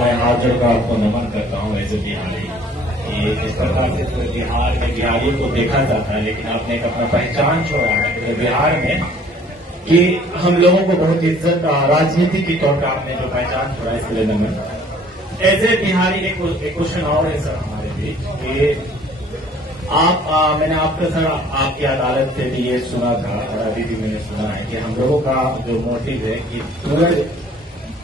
मैं हाथ जोड़कर आपको नमन करता हूँ एज ए बिहारी कि इस प्रकार से तो बिहार में बिहारियों को देखा जाता है, लेकिन आपने एक अपना पहचान छोड़ा है तो बिहार में कि हम लोगों को बहुत इज्जत राजनीति के तौर पर आपने जो पहचान छोड़ा इसके लिए नमन। एज ए बिहारी एक क्वेश्चन और है सर हमारे बीच कि मैंने आपका सर आपकी अदालत से भी ये सुना था और अभी भी मैंने सुना है कि हम लोगों का जो मोटिव है कि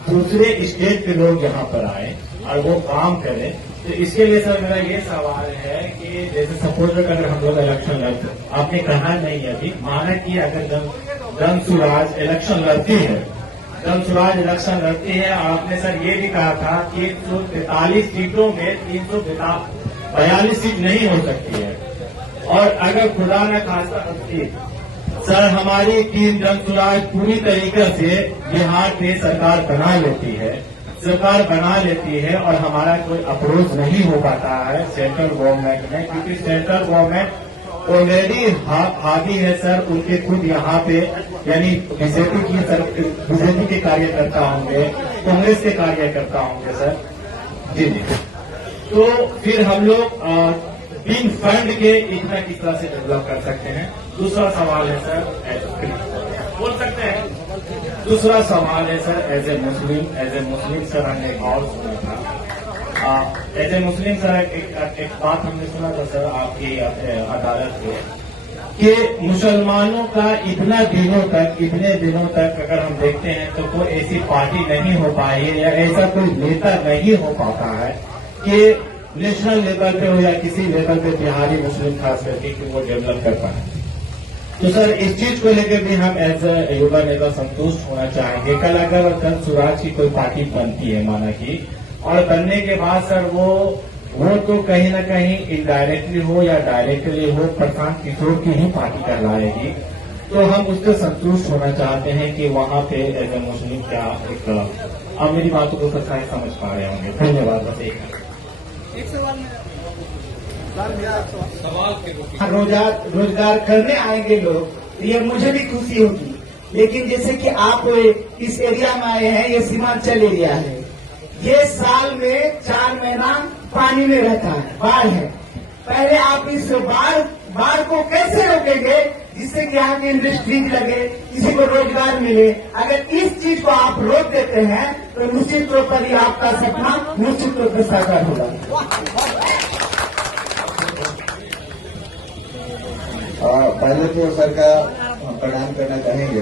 दूसरे स्टेट के लोग यहाँ पर आए और वो काम करें। तो इसके लिए सर मेरा ये सवाल है कि जैसे सपोज अगर हम लोग इलेक्शन लड़ते, आपने कहा नहीं अभी, माना कि अगर धनसुराज इलेक्शन लड़ती है, धनसुराज इलेक्शन लड़ती है और आपने सर ये भी कहा था कि 143 सीटों में 342 सीट नहीं हो सकती है, और अगर खुदा न खास्ता सर हमारी टीम धनसुराज पूरी तरीके से बिहार में सरकार बना लेती है और हमारा कोई अप्रोच नहीं हो पाता है सेंट्रल गवर्नमेंट में, क्योंकि सेंट्रल गवर्नमेंट ऑलरेडी हावी है सर, उनके खुद यहाँ पे यानी बीजेपी के कार्यकर्ता होंगे, कांग्रेस के कार्यकर्ता होंगे सर। जी। तो फिर हम लोग बिन फंड के इतना किस तरह से डेवलप कर सकते हैं? दूसरा सवाल है सर, बोल सकते हैं। दूसरा सवाल है sir, as a Muslim sir हमने एक और सुना था, एज ए मुस्लिम सर एक बात हमने सुना था सर आपकी अदालत में कि मुसलमानों का इतने दिनों तक अगर हम देखते हैं तो कोई ऐसी पार्टी नहीं हो पाई है या ऐसा कोई नेता नहीं हो पाता है कि नेशनल लेवल पे हो या किसी लेवल पे बिहारी मुस्लिम खास करके कि वो डेवलप कर पाए। तो सर इस चीज को लेकर भी हम एज ए युवा नेता संतुष्ट होना चाहेंगे। कल अगर धनसुराज की कोई पार्टी बनती है माना कि, और बनने के बाद सर वो तो कहीं ना कहीं इनडायरेक्टली हो या डायरेक्टली हो प्रशांत किशोर की ही पार्टी कहलाएगी, तो हम उससे संतुष्ट होना चाहते हैं कि वहां पे एज ए मुस्लिम क्या एक अब मेरी बातों को सच्चाई समझ पा रहे होंगे। धन्यवाद। बस एक सवाल रोजगार करने आएंगे लोग, तो ये मुझे भी खुशी होगी, लेकिन जैसे कि आप इस एरिया में आए हैं, ये सीमांचल एरिया है, ये साल में 4 महीना पानी में रहता है, बाढ़ है। पहले आप इस बाढ़ को कैसे रोकेंगे जिससे कि यहाँ की इंडस्ट्री लगे, किसी को रोजगार मिले? अगर इस चीज को आप रोक देते हैं तो निश्चित रूप पर आपका सपना निश्चित रूप से साकार होगा। पहले तो सर का प्रणाम करना चाहेंगे,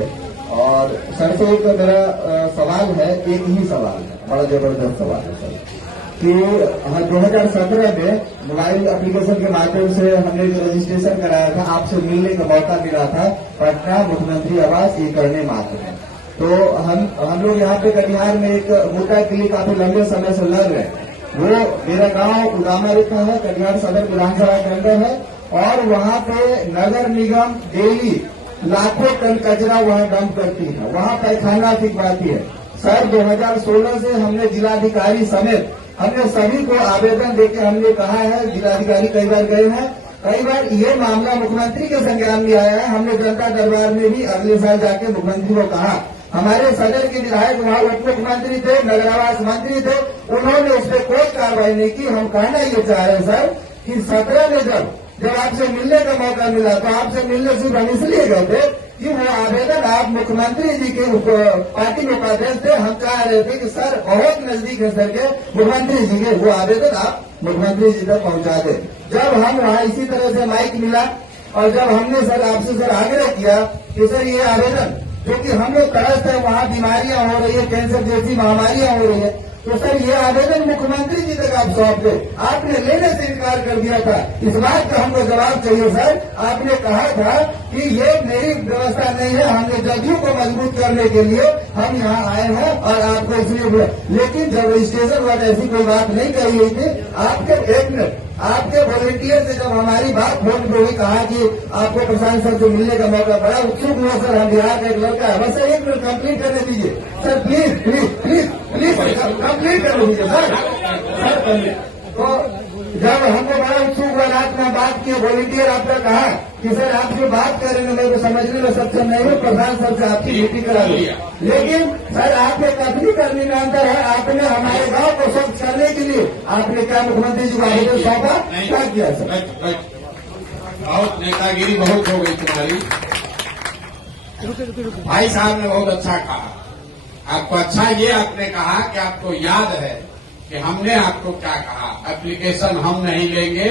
और सर से एक मेरा सवाल है, एक ही सवाल है, बड़ा जबरदस्त सवाल है सर, कि 2017 में मोबाइल एप्लीकेशन के माध्यम से हमने जो रजिस्ट्रेशन कराया था, आपसे मिलने का मौका मिला था पटना मुख्यमंत्री आवास ये करने मात्र में। तो हम लोग यहाँ पे कटिहार में एक मुद्दा के लिए काफी लंबे समय से लड़ रहे हैं। वो मेरा गांव उदामा रेखा है, कटिहार सदर विधानसभा के अंदर है, और वहाँ पे नगर निगम डेली लाखों टन कचरा वहाँ डंप करती है, वहाँ पैखाना फिकवाती है। सर 2016 से हमने जिलाधिकारी समेत हमने सभी को आवेदन देके हमने कहा है, जिलाधिकारी कई बार गए हैं, कई बार ये मामला मुख्यमंत्री के संज्ञान में आया है। हमने जनता दरबार में भी अगले साल जाके मुख्यमंत्री को कहा, हमारे सदर के विधायक वहाँ उप मुख्यमंत्री थे, नगर आवास मंत्री थे, उन्होंने उस पर कोई कार्रवाई नहीं की। हम कहना ये चाह रहे हैं सर कि 17 में जब आपसे मिलने का मौका मिला तो आपसे मिलने सिर्फ हम इसलिए गए थे कि वो आवेदन आप मुख्यमंत्री जी के पार्टी में उपाध्यक्ष थे, हम कह रहे थे कि सर बहुत नजदीक है सर के मुख्यमंत्री जी के, वो आवेदन आप मुख्यमंत्री जी तक पहुंचा दे। जब हम वहाँ इसी तरह से माइक मिला और जब हमने सर आपसे सर आग्रह किया कि सर ये आवेदन जो कि हम लोग त्रस्त है, वहाँ बीमारियां हो रही है, कैंसर जैसी महामारियां हो रही है, तो सर ये आवेदन मुख्यमंत्री जी तक आप सौंप दे, आपने लेने से इनकार कर दिया था। इस बात का हमको जवाब चाहिए सर। आपने कहा था कि ये मेरी व्यवस्था नहीं है, हमने जदयू को मजबूत करने के लिए हम यहाँ आए हैं और आपको इसलिए, लेकिन जब रजिस्ट्रेशन हुआ ऐसी कोई बात नहीं कही गई थी। आपके वॉलंटियर से जब हमारी बात फोन पे हुई, कहा कि आपको प्रशांत सर से मिलने का मौका, बड़ा उत्सुक हुआ सर। हम बिहार का एक लड़का है, बस 1 मिनट कंप्लीट करने दीजिए सर, प्लीज कंप्लीट करने दीजिए सर। तो जब हमको बड़ा उत्सुक हुआ, रात में बात किया, वॉलंटियर आपने कहा कि सर आपसे बात करेंगे, मेरे को समझने में सक्षम नहीं हूँ, प्रधान सर से आपकी मीटिंग करा दी। लेकिन सर आपके कथनी करने में अंतर है, आपने हमारे गांव को स्वच्छ आपने क्या मुख्यमंत्री जी को आवेदन सौंपा, नहीं। क्या किया सर? बहुत नेतागिरी बहुत हो गई तुम्हारी। भाई साहब ने बहुत अच्छा कहा। आपको अच्छा ये आपने कहा कि आपको याद है कि हमने आपको क्या कहा। एप्लीकेशन हम नहीं लेंगे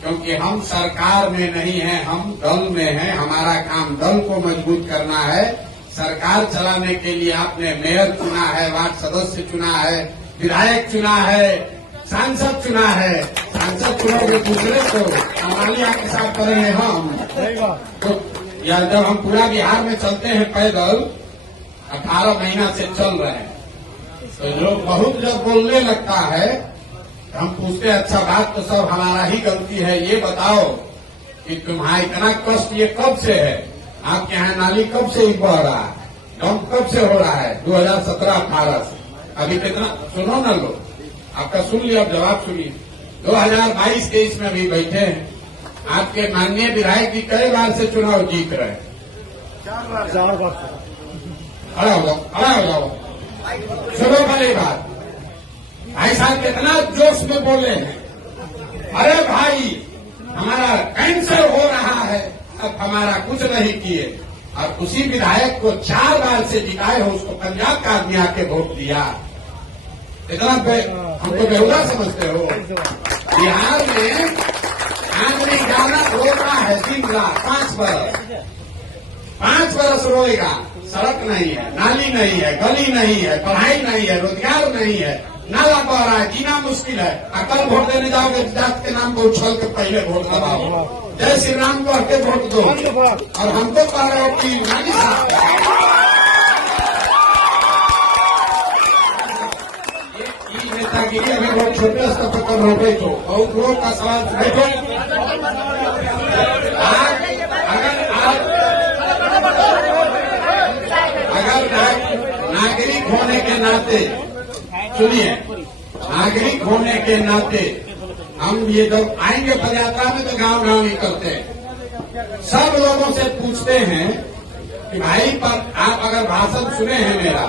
क्योंकि हम सरकार में नहीं हैं, हम दल में हैं। हमारा काम दल को मजबूत करना है। सरकार चलाने के लिए आपने मेयर चुना है, वार्ड सदस्य चुना है, विधायक चुना है, सांसद चुना है। सांसद चुनोगे दूसरे को, हमारी के साथ करेंगे हम। तो या जब हम पूरा बिहार में चलते हैं पैदल, 18 महीना से चल रहे हैं, तो लोग बहुत जब बोलने लगता है तो हम पूछते हैं अच्छा बात तो सब हमारा ही गलती है, ये बताओ कि तुम्हारा इतना कष्ट ये कब से है? आपके यहाँ नाली कब से ही बह रहा है? डंप कब से हो रहा है? 2017-18 से। अभी कितना सुनो ना लोग, आपका सुन लिया, अब जवाब सुनिए। 2022-23 में अभी बैठे हैं। आपके माननीय विधायक जी कई बार से चुनाव जीत रहे हैं। 4 बार खड़ा हो जाओ, खड़ा हो जाओ, सुनो पहली बात। भाई साहब कितना जोश में बोले हैं, अरे भाई हमारा कैंसर हो रहा है, अब हमारा कुछ नहीं किए। और उसी विधायक को 4 बार से जिताए हो, उसको पंजाब का आदमी आके वोट दिया। इतना हमको बेहुदा समझते हो? बिहार में आदमी गाना रोता है दिन रात 5 बरस, 5 बरस रोएगा। सड़क नहीं है, नाली नहीं है, गली नहीं है, पढ़ाई नहीं है, रोजगार नहीं है, नाला बह रहा है, जीना मुश्किल है। कल वोट देने जाओगे जात के नाम को उछल के पहले वोट दबाओ, जय श्री राम कह के वोट दो, और हमको कह रहे हो कि नानी साहब ये नेतागिरी अभी बहुत छोटे स्तर पर कम हो गई। तो बहुत लोग का सवाल बैठो। अगर नागरिक होने के नाते, सुनिए, नागरिक होने के नाते हम ये जब आएंगे पदयात्रा में तो गांव गांव ही करते हैं, सब लोगों से पूछते हैं कि भाई पर आप अगर भाषण सुने हैं मेरा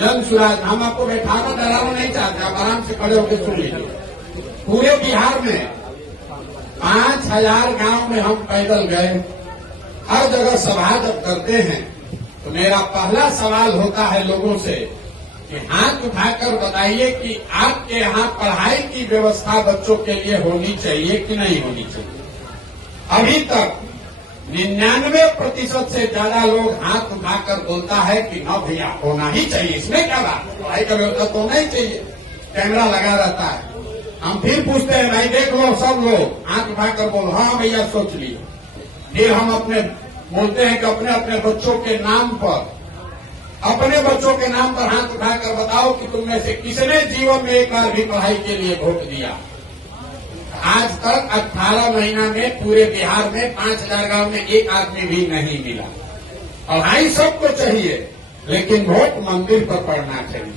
जन सुराज, हम आपको बैठाना डराना नहीं चाहते, आप आराम से खड़े होकर सुन लीजिए। पूरे बिहार में 5000 गांव में हम पैदल गए, हर जगह सभा जब करते हैं तो मेरा पहला सवाल होता है लोगों से कि हाथ उठाकर बताइए कि आपके यहाँ पढ़ाई की व्यवस्था बच्चों के लिए होनी चाहिए कि नहीं होनी चाहिए। अभी तक 99% से ज्यादा लोग हाथ उठाकर बोलता है कि न भैया होना ही चाहिए, इसमें क्या बात, पढ़ाई का व्यवस्था तो होना ही चाहिए। कैमरा लगा रहता है, हम फिर पूछते हैं भाई देख लो, सब लोग हाथ उठाकर बोलो हाँ भैया सोच लियो। फिर हम अपने बोलते हैं कि अपने अपने बच्चों के नाम पर, अपने बच्चों के नाम पर हाथ उठाकर बताओ कि तुम में से किसने जीवन में एक बार भी पढ़ाई के लिए वोट दिया। आज तक 18 महीना में पूरे बिहार में 5000 गांव में एक आदमी भी नहीं मिला। पढ़ाई सबको चाहिए, लेकिन वोट मंदिर पर पड़ना चाहिए।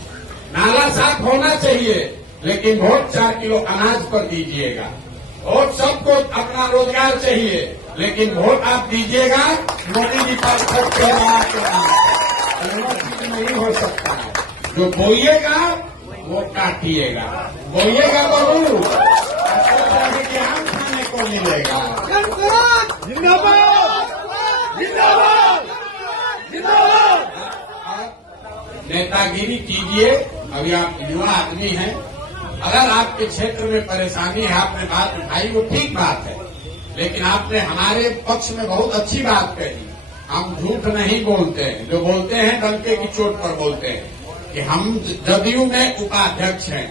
नाला साफ होना चाहिए, लेकिन वोट 4 किलो अनाज पर दीजिएगा। वोट सबको अपना रोजगार चाहिए, लेकिन वोट आप दीजिएगा मोदी जी पर खर्च नहीं हो सकता है। जो बोइएगा वो काटिएगा, बोइएगा बहू कि आम खाने को मिलेगा। जिंदाबाद जिंदाबाद जिंदाबाद। नेतागिरी कीजिए। अभी आप युवा आदमी हैं, अगर आपके क्षेत्र में परेशानी है, आपने बात उठाई, वो ठीक बात है, लेकिन आपने हमारे पक्ष में बहुत अच्छी बात कही। हम झूठ नहीं बोलते हैं, जो बोलते हैं डंके की चोट पर बोलते हैं कि हम जदयू में उपाध्यक्ष हैं।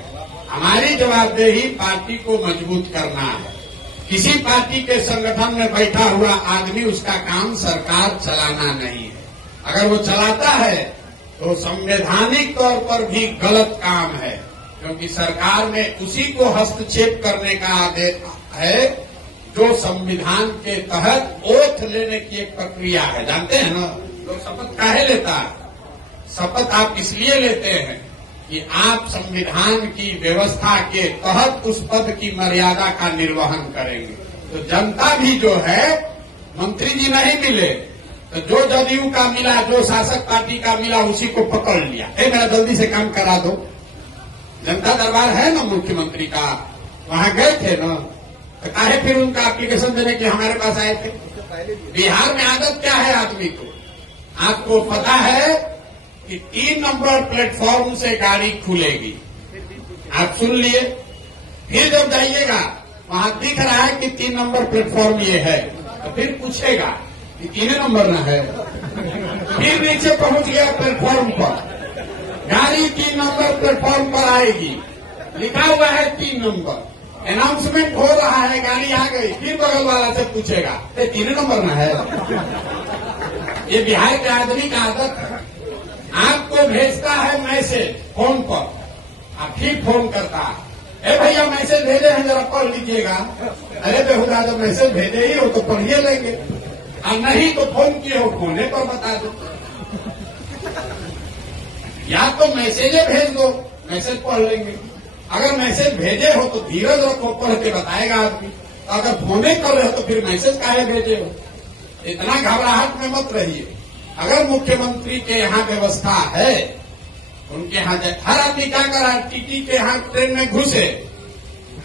हमारी जवाबदेही पार्टी को मजबूत करना है। किसी पार्टी के संगठन में बैठा हुआ आदमी, उसका काम सरकार चलाना नहीं है। अगर वो चलाता है तो संवैधानिक तौर पर भी गलत काम है, क्योंकि सरकार में उसी को हस्तक्षेप करने का आदेश है जो संविधान के तहत ओथ लेने की एक प्रक्रिया है। जानते हैं ना लोग शपथ काहे लेता है? शपथ आप इसलिए लेते हैं कि आप संविधान की व्यवस्था के तहत उस पद की मर्यादा का निर्वहन करेंगे। तो जनता भी जो है, मंत्री जी नहीं मिले तो जो जदयू का मिला, जो शासक पार्टी का मिला, उसी को पकड़ लिया। मेरा जल्दी से काम करा दो, जनता दरबार है ना मुख्यमंत्री का, वहां गए थे ना, तो काहे फिर उनका एप्लीकेशन देने के हमारे पास आए थे? बिहार में आदत क्या है आदमी को, आपको पता है कि 3 नंबर प्लेटफॉर्म से गाड़ी खुलेगी, आप सुन लिए। फिर जब जाइएगा वहां दिख रहा है कि 3 नंबर प्लेटफॉर्म ये है, तो फिर पूछेगा कि 3 नंबर ना है। फिर नीचे पहुंच गया प्लेटफॉर्म पर, गाड़ी 3 नंबर प्लेटफॉर्म पर आएगी, लिखा हुआ है 3 नंबर, अनाउंसमेंट हो रहा है, गाड़ी आ गई, फिर बगल वाला से पूछेगा ये 3 नंबर ना है। ये बिहार के आदमी का आदत है। आपको भेजता है मैसेज फोन पर, आप फिर फोन करता है, ए भैया मैसेज भेजे हैं जरा पढ़ लीजिएगा। अरे बेहुदा जब मैसेज भेजे ही हो तो पढ़िए लेंगे, और नहीं तो फोन किए हो फोने पर बता दो, या तो मैसेजे भेज दो, मैसेज पढ़ लेंगे। अगर मैसेज भेजे हो तो धीरज रखो, पढ़ के बताएगा आदमी। अगर फोने कर रहे हो तो फिर मैसेज काहे भेजे हो? इतना घबराहट में मत रहिए। अगर मुख्यमंत्री के यहाँ व्यवस्था है, उनके यहाँ हर आदमी क्या करा, टीटी के यहाँ ट्रेन में घुसे,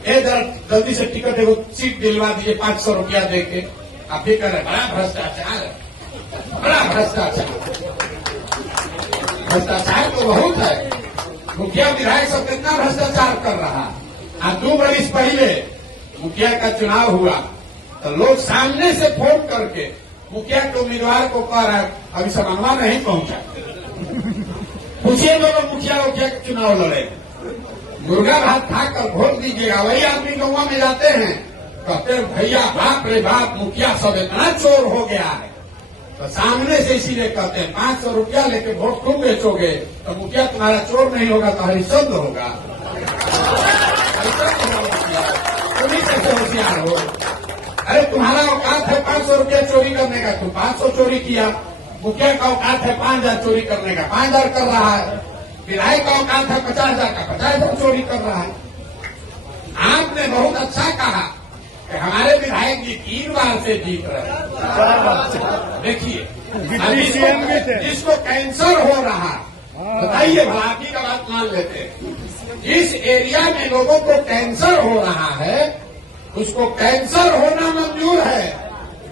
जरा जल्दी से टिकट एगो सीट दिलवा दीजिए 500 रुपया दे के, आप भी कर रहे बड़ा भ्रष्टाचार है, बड़ा भ्रष्टाचार। भ्रष्टाचार तो बहुत है, मुखिया विधायक सब कितना भ्रष्टाचार कर रहा। आज 2 बरिस पहले मुखिया का चुनाव हुआ तो लोग सामने से फोन करके मुखिया के उम्मीदवार को कह रहा है अभी समानवा नहीं पहुंचा, पूछिए लोग मुखिया के चुनाव लड़े, मुर्गा भात खाकर वोट दीजिएगा। वही आदमी गौवा में जाते हैं, कहते भैया बाप रे बाप मुखिया सब इतना चोर हो गया है, तो सामने से इसीलिए कहते हैं 500 रुपया लेके वोट तुम बेचोगे तो मुखिया तुम्हारा चोर नहीं होगा तो हरिश्चंद होगा। तुम्ही कैसे होशियार हो? अरे तुम्हारा औकात है 500 रुपया चोरी करने का, तुम 500 चोरी किया। मुखिया का औकात है 5000 चोरी करने का, 5000 कर रहा है। विधायक का औकात है 50,000 का, 50,000 चोरी कर रहा है। आपने बहुत अच्छा कहा कि हमारे विधायक जी 3 बार से जीत रहे हैं। देखिए जिसको कैंसर हो रहा, बताइए भला, आप ही का बात मान लेते हैं, जिस एरिया में लोगों को कैंसर हो रहा है उसको कैंसर होना मंजूर है,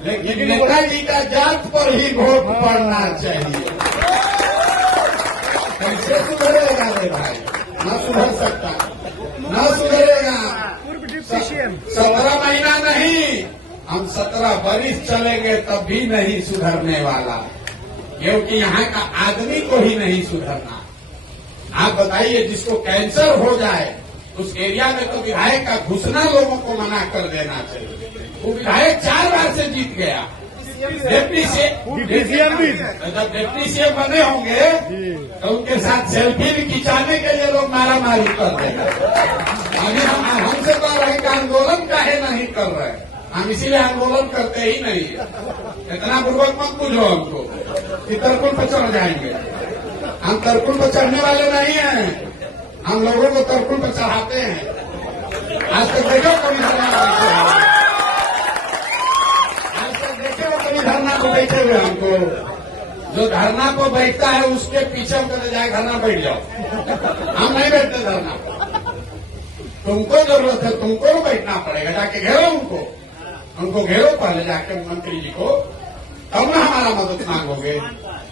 लेकिन नेताजी का जात पर ही वोट पड़ना चाहिए। कैसे सुधरेगा रे भाई? न सुधर सकता, न सुधरेगा। 17 महीना नहीं, हम 17 बरिस चलेंगे तब भी नहीं सुधरने वाला, क्योंकि यहाँ का आदमी को ही नहीं सुधरना। आप बताइए, जिसको कैंसर हो जाए उस एरिया में तो विधायक का घुसना लोगों को मना कर देना चाहिए। वो विधायक 4 बार से जीत गया। डिप्टी सीएम जब डिप्टी सीएम बने होंगे तो उनके साथ सेल्फी भी खिंचाने के लिए लोग मारामारी कर देंगे। अभी हमसे कह रहे हैं कि आंदोलन काहे नहीं कर रहे, हम इसीलिए आंदोलन करते ही नहीं है। इतना बुर्बक मत बुझो हमको कि तरकुल पर चढ़ जाएंगे। हम तरकुल पर चढ़ने वाले नहीं हैं, हम लोगों को तरकुल पर चढ़ाते हैं। आज तक देखो कभी धरना बैठे, आज तक देखे हो कभी धरना को बैठे हुए? हमको जो धरना को बैठता है उसके पीछे हम चले जाए धरना बैठ जाओ, हम नहीं बैठते धरना पर। तुमको जरूरत है, तुमको बैठना पड़ेगा, जाके घेरो उनको घेरो पहले जाके मंत्री जी को, तब ना हमारा मदद मांगोगे।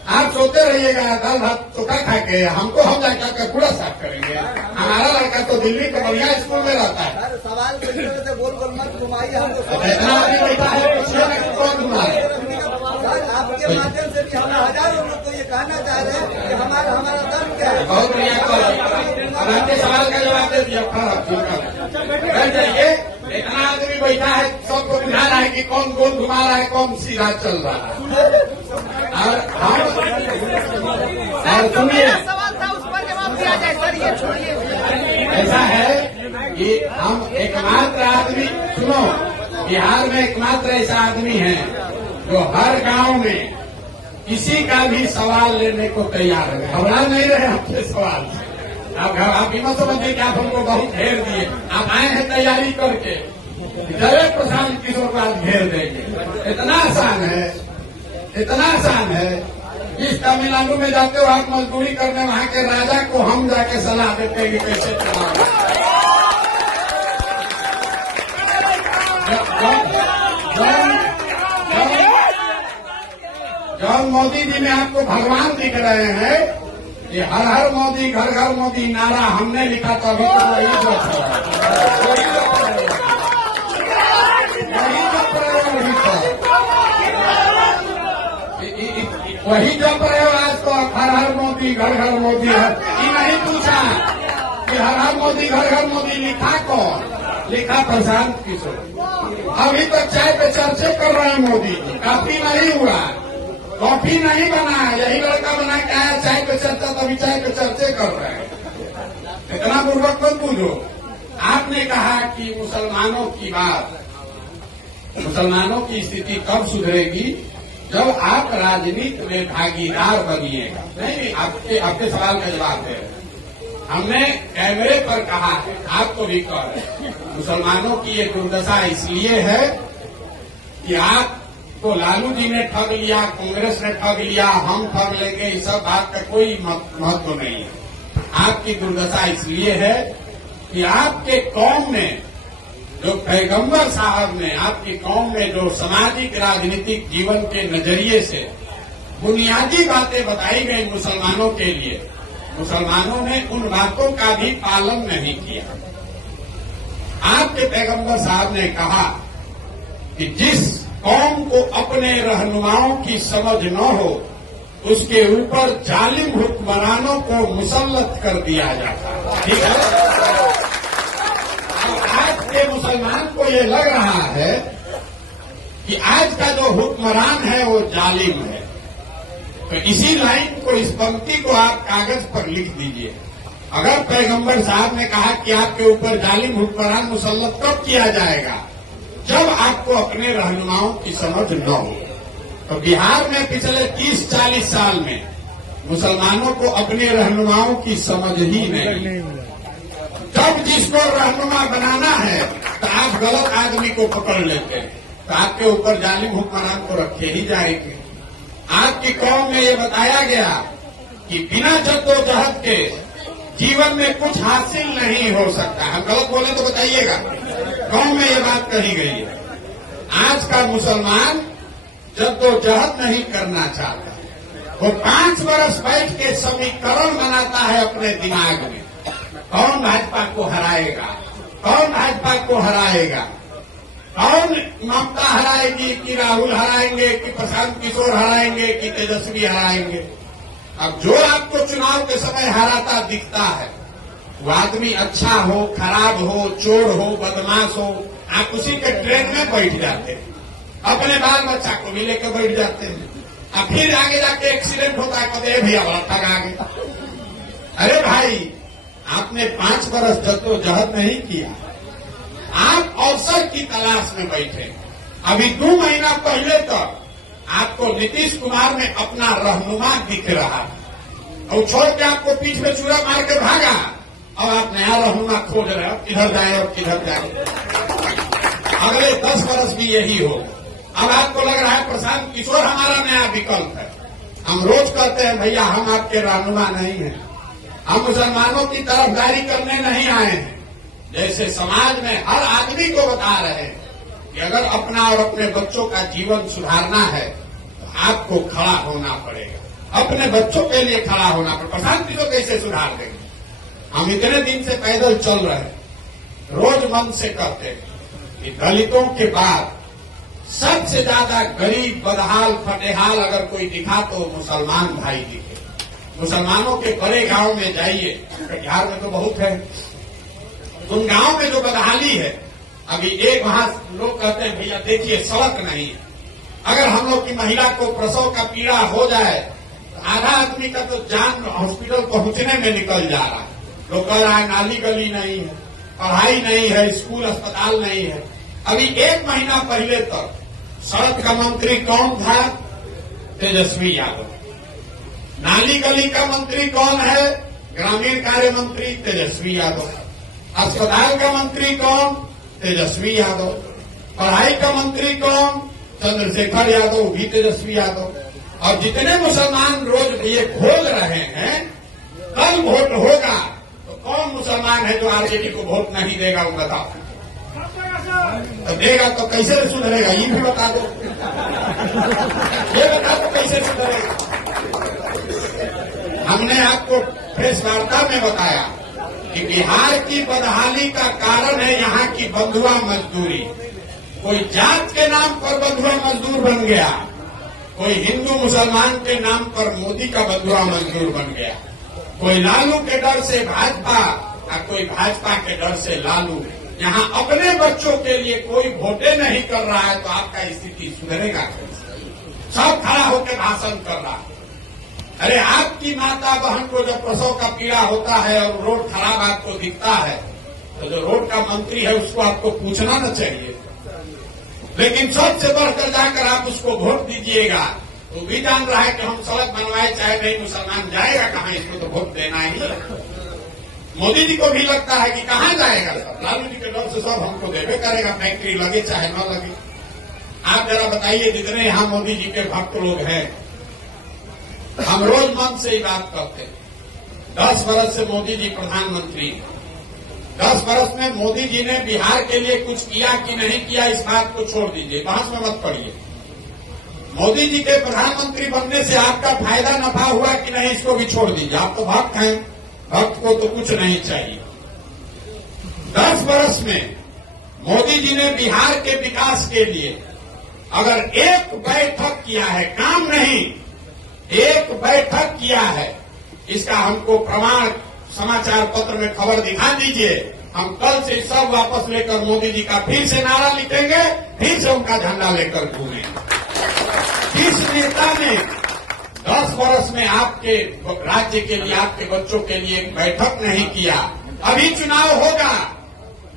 आप सोते रहिएगा दाल भात चोखा खा के, हमको हम जाकर कूड़ा साफ करेंगे। हमारा लड़का तो दिल्ली के बढ़िया स्कूल में रहता है। सवाल से गोल गोल मत घुमाइए हमको। इतना आदमी बैठा है, पूछिए ना कौन घुमाए। आपके माध्यम से भी हम हजारों लोग को ये कहना चाह रहे हैं कि हमारा दम क्या है। बहुत बढ़िया कॉल, अब आपके सवाल का जवाब दे दिया। बैठ जाइए। इतना आदमी बैठा है, सबको बुझा रहा है कि कौन गोल घुमा रहा है, कौन सीधा चल रहा है। और हम सुनिए, सवाल था उस पर जवाब दिया जाए सर, ये छोड़िए। ऐसा है कि हम एकमात्र आदमी, सुनो, बिहार में एकमात्र ऐसा आदमी है जो हर गांव में किसी का भी सवाल लेने को तैयार है। घबरा नहीं रहे आपके सवाल से। आप मत समझिए कि आप हमको बहुत घेर दिए, आप आए हैं तैयारी करके, जरूर प्रशांत किशोर को आज घेर देंगे। इतना आसान है जिस तमिलनाडु में जाते हो आप मजदूरी करने, वहां के राजा को हम जाके सलाह देते हैं कि कैसे चलाओ। जब मोदी जी में आपको भगवान दिख रहे हैं, ये हर हर मोदी घर घर मोदी नारा हमने लिखा था, अभी तो वही जप रहा है, वही जप रहे हो आज तो। हर हर मोदी घर घर मोदी है, ये नहीं पूछा कि हर हर मोदी घर घर मोदी लिखा कौन? लिखा प्रशांत किशोर। अभी तक चाय पे चर्चे कर रहे हैं मोदी जी, काफी नहीं हुआ, कॉफी नहीं बना, यही लड़का बना के आया चाय पे चर्चा, तभी चाय पे चर्चे कर रहे हैं। इतना पूर्वक मत पूछो। आपने कहा कि मुसलमानों की बात, मुसलमानों की स्थिति कब सुधरेगी? जब आप राजनीति में भागीदार बनिएगा। नहीं, आपके सवाल का जवाब है। हमने कैमरे पर कहा है, आपको भी कह रहे हैं, मुसलमानों की ये दुर्दशा इसलिए है कि आपको लालू जी ने ठग लिया, कांग्रेस ने ठग लिया, हम ठग लेंगे, इस सब बात का कोई महत्व नहीं है। आपकी दुर्दशा इसलिए है कि आपके कौम में जो पैगंबर साहब ने, आपकी कौम में जो सामाजिक राजनीतिक जीवन के नजरिए से बुनियादी बातें बताई गई मुसलमानों के लिए, मुसलमानों ने उन बातों का भी पालन नहीं किया। आपके पैगंबर साहब ने कहा कि जिस कौम को अपने रहनुमाओं की समझ न हो, उसके ऊपर जालिम हुक्मरानों को मुसल्लत कर दिया जाता। ठीक है, आज के मुसलमान को ये लग रहा है कि आज का जो हुक्मरान है वो जालिम है। तो इसी लाइन को, इस पंक्ति को आप कागज पर लिख दीजिए। अगर पैगंबर साहब ने कहा कि आपके ऊपर जालिम हुक्मरान मुसल्लत कब किया जाएगा? जब आपको अपने रहनुमाओं की समझ न हो। तो बिहार में पिछले 30-40 साल में मुसलमानों को अपने रहनुमाओं की समझ ही नहीं। जब जिसको रहनुमा बनाना है तो आप गलत आदमी को पकड़ लेते हैं, तो आपके ऊपर जालिम हुक्मरान को रखे ही जाएंगे। आपकी कौम में ये बताया गया कि बिना जद्दोजहद के जीवन में कुछ हासिल नहीं हो सकता। हम गलत बोले तो बताइएगा, कौम में ये बात कही गई है। आज का मुसलमान जद्दोजहद नहीं करना चाहता, वो 5 वर्ष बैठ के समीकरण बनाता है अपने दिमाग में, कौन भाजपा को हराएगा, कौन भाजपा को हराएगा, कौन ममता हराएगी, कि राहुल हराएंगे, कि प्रशांत किशोर हराएंगे, कि तेजस्वी हराएंगे। अब जो आपको चुनाव के समय हराता दिखता है, वो आदमी अच्छा हो, खराब हो, चोर हो, बदमाश हो, आप उसी के ट्रेन में बैठ जाते हैं, अपने बाल बच्चा को भी लेकर बैठ जाते हैं। अब फिर आगे जाके एक्सीडेंट होता है, कदे भैया बड़ा ठग आ गया। अरे भाई, आपने 5 वर्ष जद्दोजहद नहीं किया, आप अवसर की तलाश में बैठे। अभी 2 महीना पहले तक आपको नीतीश कुमार में अपना रहनुमा दिख रहा था, और छोड़ के आपको पीठ में चूड़ा मार के भागा। अब आप नया रहनुमा खोज रहे हो, किधर जाए और किधर जाए। अगले 10 वर्ष भी यही हो। अब आपको लग रहा है प्रशांत किशोर हमारा नया विकल्प है। हम रोज कहते हैं भैया हम आपके रहनुमा नहीं हैं, हम मुसलमानों की तरफदारी करने नहीं आए हैं। जैसे समाज में हर आदमी को बता रहे हैं कि अगर अपना और अपने बच्चों का जीवन सुधारना है तो आपको खड़ा होना पड़ेगा, अपने बच्चों के लिए खड़ा होना पड़ेगा। प्रशांत किशोर कैसे सुधार देंगे? हम इतने दिन से पैदल चल रहे हैं, रोज मन से कहते हैं कि दलितों के बाद सबसे ज्यादा गरीब, बदहाल, फटेहाल अगर कोई दिखा तो मुसलमान भाई दिखे। मुसलमानों के बड़े गांव में जाइए, बिहार में तो बहुत है, उन गांव में जो बदहाली है, अभी एक वहां लोग कहते हैं भैया देखिए सड़क नहीं है। अगर हम लोग की महिला को प्रसव का पीड़ा हो जाए तो आधा आदमी का तो जान हॉस्पिटल पहुंचने में निकल जा रहा है। लोग कह रहा है नाली गली नहीं है, पढ़ाई नहीं है, स्कूल अस्पताल नहीं है। अभी 1 महीना पहले तक सड़क का मंत्री कौन था? तेजस्वी यादव। नाली गली का मंत्री कौन है? ग्रामीण कार्य मंत्री तेजस्वी यादव। अस्पताल का मंत्री कौन? तेजस्वी यादव। पढ़ाई का मंत्री कौन? चंद्रशेखर यादव, भी तेजस्वी यादव। और जितने मुसलमान रोज ये खोल रहे हैं, कल वोट होगा तो कौन मुसलमान है जो आरजेडी को वोट नहीं देगा, वो बताओ। तो देगा तो कैसे सुधरेगा, ये भी बता दो। ये बता दो कैसे सुधरेगा। हमने आपको प्रेस वार्ता में बताया कि बिहार की बदहाली का कारण है यहाँ की बंधुआ मजदूरी। कोई जात के नाम पर बंधुआ मजदूर बन गया, कोई हिंदू मुसलमान के नाम पर मोदी का बंधुआ मजदूर बन गया, कोई लालू के डर से भाजपा और कोई भाजपा के डर से लालू। यहाँ अपने बच्चों के लिए कोई वोटे नहीं कर रहा है, तो आपका स्थिति सुधरेगा कैसे? सब खड़ा होकर भाषण कर रहा है। अरे आपकी माता बहन को जब प्रसव का पीड़ा होता है और रोड खराब आपको दिखता है, तो जो रोड का मंत्री है उसको आपको पूछना न चाहिए। लेकिन सबसे बढ़कर जाकर आप उसको वोट दीजिएगा, तो भी जान रहा है कि हम सड़क बनवाए चाहे नहीं, मुसलमान जाएगा कहाँ, इसको तो वोट देना ही है। मोदी जी को भी लगता है कि कहाँ जाएगा सब, लालू जी के डर से सब हमको देवे करेगा, फैक्ट्री लगे चाहे न लगे। आप जरा बताइए, जितने यहाँ मोदी जी के भक्त लोग हैं, हम रोज मन से ही बात करते हैं। 10 वर्ष से मोदी जी प्रधानमंत्री हैं। 10 वर्ष में मोदी जी ने बिहार के लिए कुछ किया कि नहीं किया, इस बात को छोड़ दीजिए, बहस में मत पड़िए। मोदी जी के प्रधानमंत्री बनने से आपका फायदा नफा हुआ कि नहीं, इसको भी छोड़ दीजिए। आप तो भक्त हैं, भक्त को तो कुछ नहीं चाहिए। 10 वर्ष में मोदी जी ने बिहार के विकास के लिए अगर एक बैठक किया है, काम नहीं, एक बैठक किया है, इसका हमको प्रमाण समाचार पत्र में खबर दिखा दीजिए। हम कल से सब वापस लेकर मोदी जी का फिर से नारा लिखेंगे, फिर से उनका झंडा लेकर घूमेंगे। किस नेता ने 10 वर्ष में आपके राज्य के लिए, आपके बच्चों के लिए एक बैठक नहीं किया? अभी चुनाव होगा,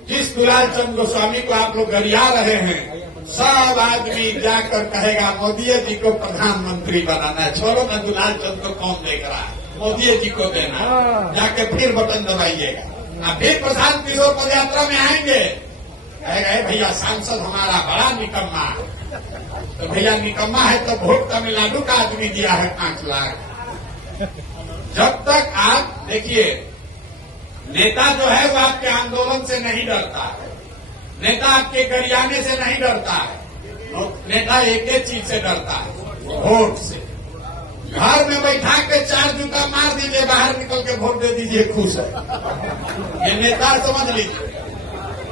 जिस दुलाल चंद्र गोस्वामी को आप लोग गरिया रहे हैं, सब आदमी जाकर कहेगा मोदी जी को प्रधानमंत्री बनाना है। छोड़ो ना, दुलाल चंद्र को कौन देख रहा है, मोदी जी को देना है। जाके फिर बटन दबाइएगा। फिर प्रशांत किशोर पद यात्रा में आएंगे, कहेगा भैया सांसद हमारा बड़ा निकम्मा है। तो भैया निकम्मा है तो वोट तमिलनाडु का आदमी दिया है 5 लाख। जब तक आप देखिए, नेता जो है वो आपके आंदोलन से नहीं डरता है, नेता आपके गरियाने से नहीं डरता है। नेता एक ही चीज से डरता है, वोट से। घर में बैठा के 4 जूता मार दीजिए, बाहर निकल के वोट दे दीजिए, खुश है। ये नेता समझ लीजिए।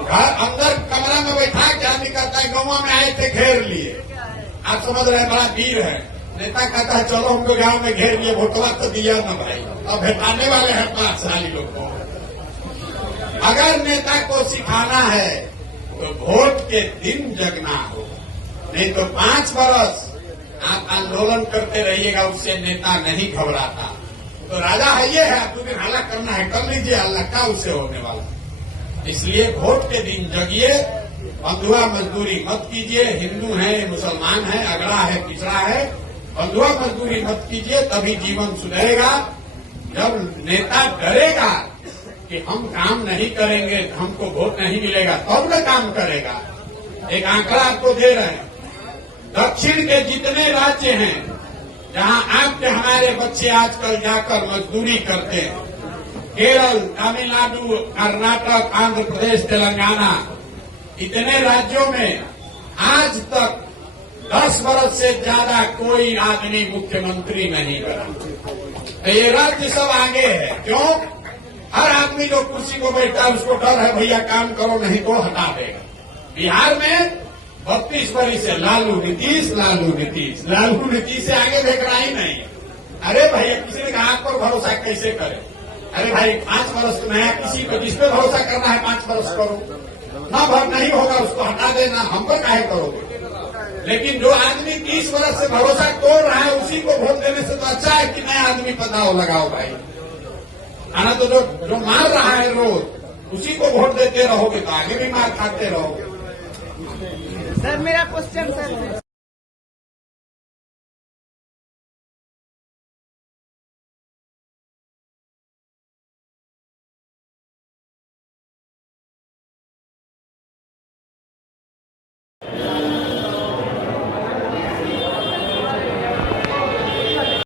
घर अंदर कमरा में बैठा के आदमी कहता है गाँव में आए थे घेर लिए, आप समझ रहे हैं बड़ा वीर है। नेता कहता है चलो हमको गांव में घेर लिए, वोटवा तो दिया न भाई, अब भेटाने वाले हैं 5 साल लोग को। अगर नेता को सिखाना है तो वोट के दिन जगना हो, नहीं तो 5 वर्ष आप आंदोलन करते रहिएगा, उससे नेता नहीं घबराता। तो राजा है ये है, आप 2 दिन हल्ला करना है कर लीजिए, अल्लाह का उससे होने वाला। इसलिए वोट के दिन जगिए, बंधुआ मजदूरी मत कीजिए। हिंदू है, मुसलमान है, अगड़ा है, पिछड़ा है, बंधुआ मजदूरी मत कीजिए, तभी जीवन सुधरेगा। जब नेता डरेगा कि हम काम नहीं करेंगे, हमको वोट नहीं मिलेगा, तब न काम करेगा। एक आंकड़ा आपको दे रहे हैं, दक्षिण के जितने राज्य हैं जहां आपके हमारे बच्चे आजकल जाकर मजदूरी करते हैं, केरल, तमिलनाडु, कर्नाटक, आंध्र प्रदेश, तेलंगाना, इतने राज्यों में आज तक 10 वर्ष से ज्यादा कोई आदमी मुख्यमंत्री नहीं बना। तो ये राज्य सब आगे है। क्यों? हर आदमी जो कुर्सी को बैठता है उसको डर है भैया काम करो नहीं तो हटा देगा। बिहार में 32 वर्ष से लालू नीतीश, लालू नीतीश, लालू नीतीश से आगे देख रहा ही नहीं। अरे भैया किसी ने कहा आप पर भरोसा कैसे करे? अरे भाई 5 वर्ष तो नया किसी को जिस पे भरोसा करना है 5 वर्ष करो, ना भर नहीं होगा उसको हटा देना, हम पर काहे करोगे? लेकिन जो आदमी 30 वर्ष से भरोसा तोड़ रहा है उसी को वोट देने से तो अच्छा है कि नया आदमी पता लगाओ भाई। आना तो जो मार रहा है रोज उसी को वोट देते रहोगे तो आगे भी मार खाते रहोगे। सर मेरा क्वेश्चन सर